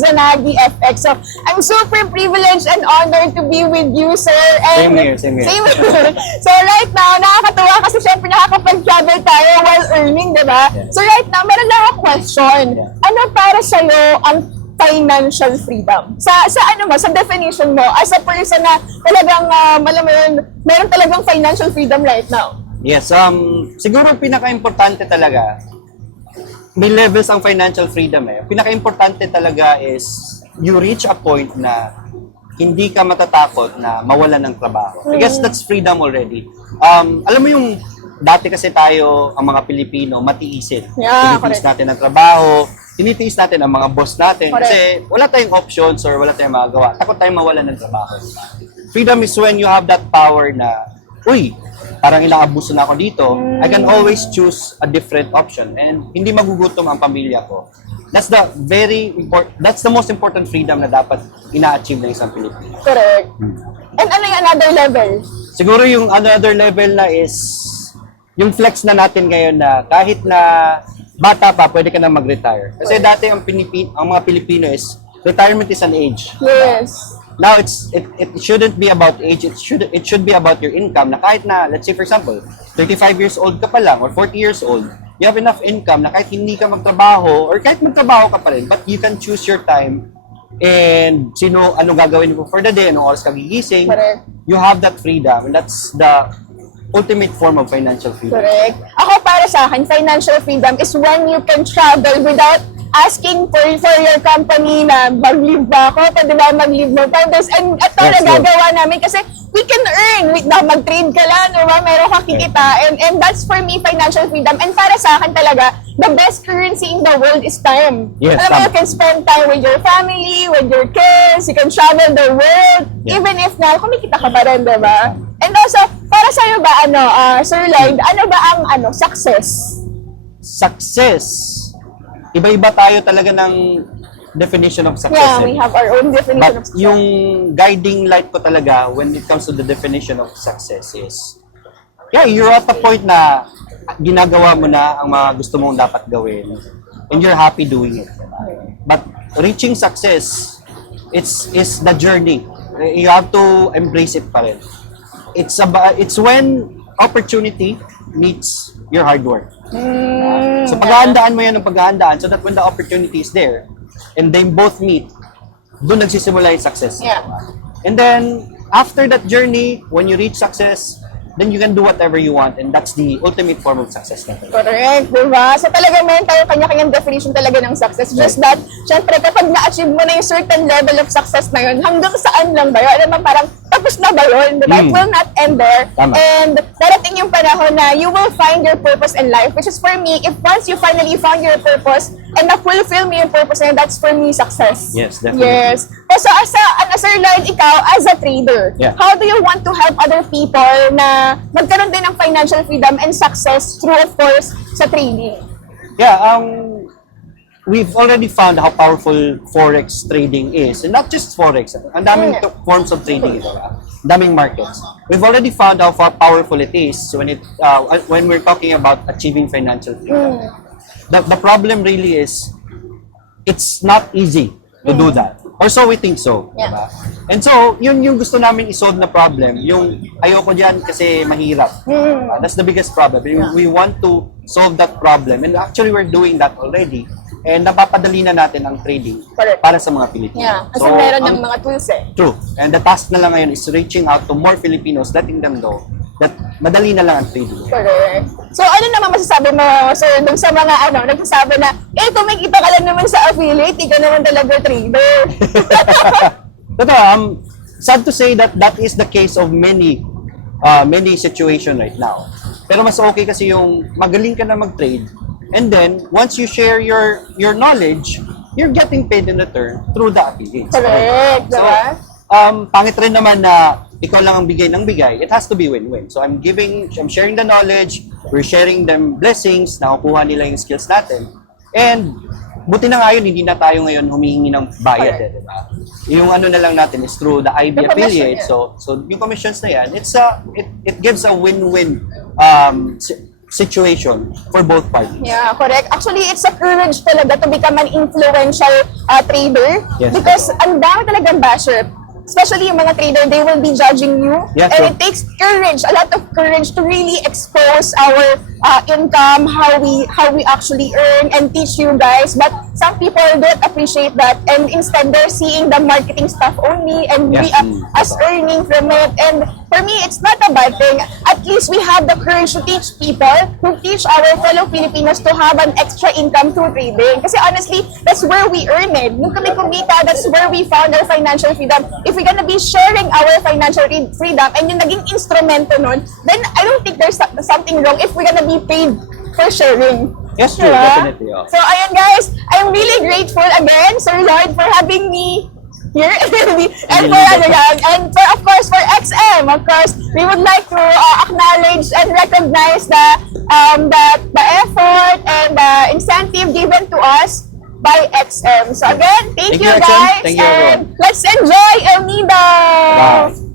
Zanagi FX. So, I'm super privileged and honored to be with you, sir. And Same here. Same here. So, right now, nakakatuwa kasi syempre nakakapag-travel tayo while earning, di ba? Yeah. So, right now, meron lang akong question. Yeah. Ano para sa'yo ang financial freedom? Sa ano mo, sa definition mo, as a person na talagang, alam mo yun, meron talagang financial freedom right now? Yes, siguro ang pinaka-importante talaga, may levels ang financial freedom eh. Pinaka-importante talaga is you reach a point na hindi ka matatakot na mawalan ng trabaho. I guess that's freedom already. Alam mo yung dati kasi tayo, ang mga Pilipino, matiisin. Yeah, Tinitiis correct. natin ang trabaho, tinitiis natin ang mga boss natin Correct. kasi wala tayong options or wala tayong magagawa. Takot tayong mawalan ng trabaho. Freedom is when you have that power na, uy, parang ilang abuso na ako dito, I can always choose a different option and hindi magugutom ang pamilya ko. That's the most important freedom na dapat ina-achieve ng isang Pilipino. Correct. And ano yung another level? Siguro yung another level na is yung flex na natin ngayon na kahit na bata pa, pwede ka na mag-retire. Kasi dati ang mga Pilipino is retirement is an age. Yes. Now it shouldn't be about age, it should be about your income na kahit na, let's say for example, 35 years old ka pa lang or 40 years old, you have enough income na kahit hindi ka magtrabaho or kahit magtrabaho ka pa rin, but you can choose your time and anong gagawin mo for the day, anong oras ka gigising, Correct. you have that freedom and that's the ultimate form of financial freedom. Correct. Ako para sa akin, financial freedom is when you can travel without asking for your company na mag-leave ba ako, pwede ba mag-leave mo pa. And ito Yes, na gagawa namin kasi we can earn. Mag-trade ka lang, diba? Meron kang kikita. And that's for me, financial freedom. And para sa akin talaga, the best currency in the world is time. Yes, Alam mo, time. you can spend time with your family, with your kids, you can travel the world, Yeah. even if na kumikita ka pa rin, diba? And also, para sa'yo ba, Sir Lloyd, ano ba ang success? Success. Iba-iba tayo talaga ng definition of success. Yeah, eh. we have our own definition of But success. yung guiding light ko talaga when it comes to the definition of success is, yeah, you're at the point na ginagawa mo na ang mga gusto mong dapat gawin and you're happy doing it. But reaching success, it's the journey. You have to embrace it pa rin. It's when opportunity meets your hard work. So paghahandaan mo yan ng paghahandaan so that when the opportunity is there and they both meet, doon nagsisimula yung success. Yeah. And then, after that journey, when you reach success, then you can do whatever you want and that's the ultimate form of success. Correct, diba? So talaga meron tayo kanya-kanyang definition talaga ng success. Just that, syempre kapag na-achieve mo na yung certain level of success na yun, hanggang saan lang ba yun? Alam mo, parang tapos na ba yun? Diba? It will not end there. Tama. And darating yung panahon na you will find your purpose in life, which is for me, if once you finally found your purpose and na-fulfill mo yung purpose na yun, that's for me success. Yes, definitely. Yes. So as Sir Lloyd, ikaw, as a trader, Yeah. how do you want to help other people na magkaroon din ng financial freedom and success through, of course, sa trading? Yeah, we've already found how powerful forex trading is, and not just forex. Ang daming forms of trading, diba? Ang daming markets. We've already found how powerful it is when we're talking about achieving financial freedom. The problem really is it's not easy to do that. Or so we think so. Yeah. Diba? And so, yun yung gusto namin isolve na problem. Yung ayoko dyan kasi mahirap. That's the biggest problem. We want to solve that problem. And actually, we're doing that already. And napapadali na natin ang trading Correct. para sa mga Pilipino. Yeah, kasi meron ng mga tools eh. True. And the task na lang ngayon is reaching out to more Filipinos, letting them know that madali na lang ang trading. Correct. So ano naman masasabi mo, sir, dun sa mga nagsasabi na, kumikita ka lang naman sa affiliate, di ka naman talaga trader. Totoo, sad to say that is the case of many situation right now. Pero mas okay kasi yung magaling ka na mag-trade, and then once you share your knowledge, you're getting paid in return through the affiliates. Correct, So, diba? pangit rin naman na ikaw lang ang bigay ng bigay. It has to be win-win. So I'm sharing the knowledge, we're sharing them blessings, nakukuha nila yung skills natin. And buti na nga yun, hindi na tayo ngayon humihingi ng bayad, diba? Yung ano na lang natin is through the IB The commission, affiliate. yeah. So yung commissions na yan, it gives a win-win situation for both parties. Yeah, correct. Actually, it's a courage talaga to become an influential trader Yes. because ang dami talagang basher. Especially yung mga trader, they will be judging you. Yeah, and true. it takes courage, a lot of courage to really expose our income, how we actually earn and teach you guys. But some people don't appreciate that and instead they're seeing the marketing stuff only and we us earning from it. And for me, it's not a bad thing. At least we have the courage to teach people, to teach our fellow Filipinos to have an extra income through trading. Kasi honestly, that's where we earn it. Nung kami kumita, that's where we found our financial freedom. If we're gonna be sharing our financial freedom and yung naging instrumento nun, then I don't think there's something wrong if we're gonna be paid for sharing. Yes, true, Diba? definitely. Oh. So ayun guys, I'm really grateful again, Sir Lloyd, for having me here. And for and for, of course, for XM, of course, we would like to acknowledge and recognize the effort and the incentive given to us by XM. So again, thank you XM. guys, Thank you, and everyone. let's enjoy El Nido! Bye.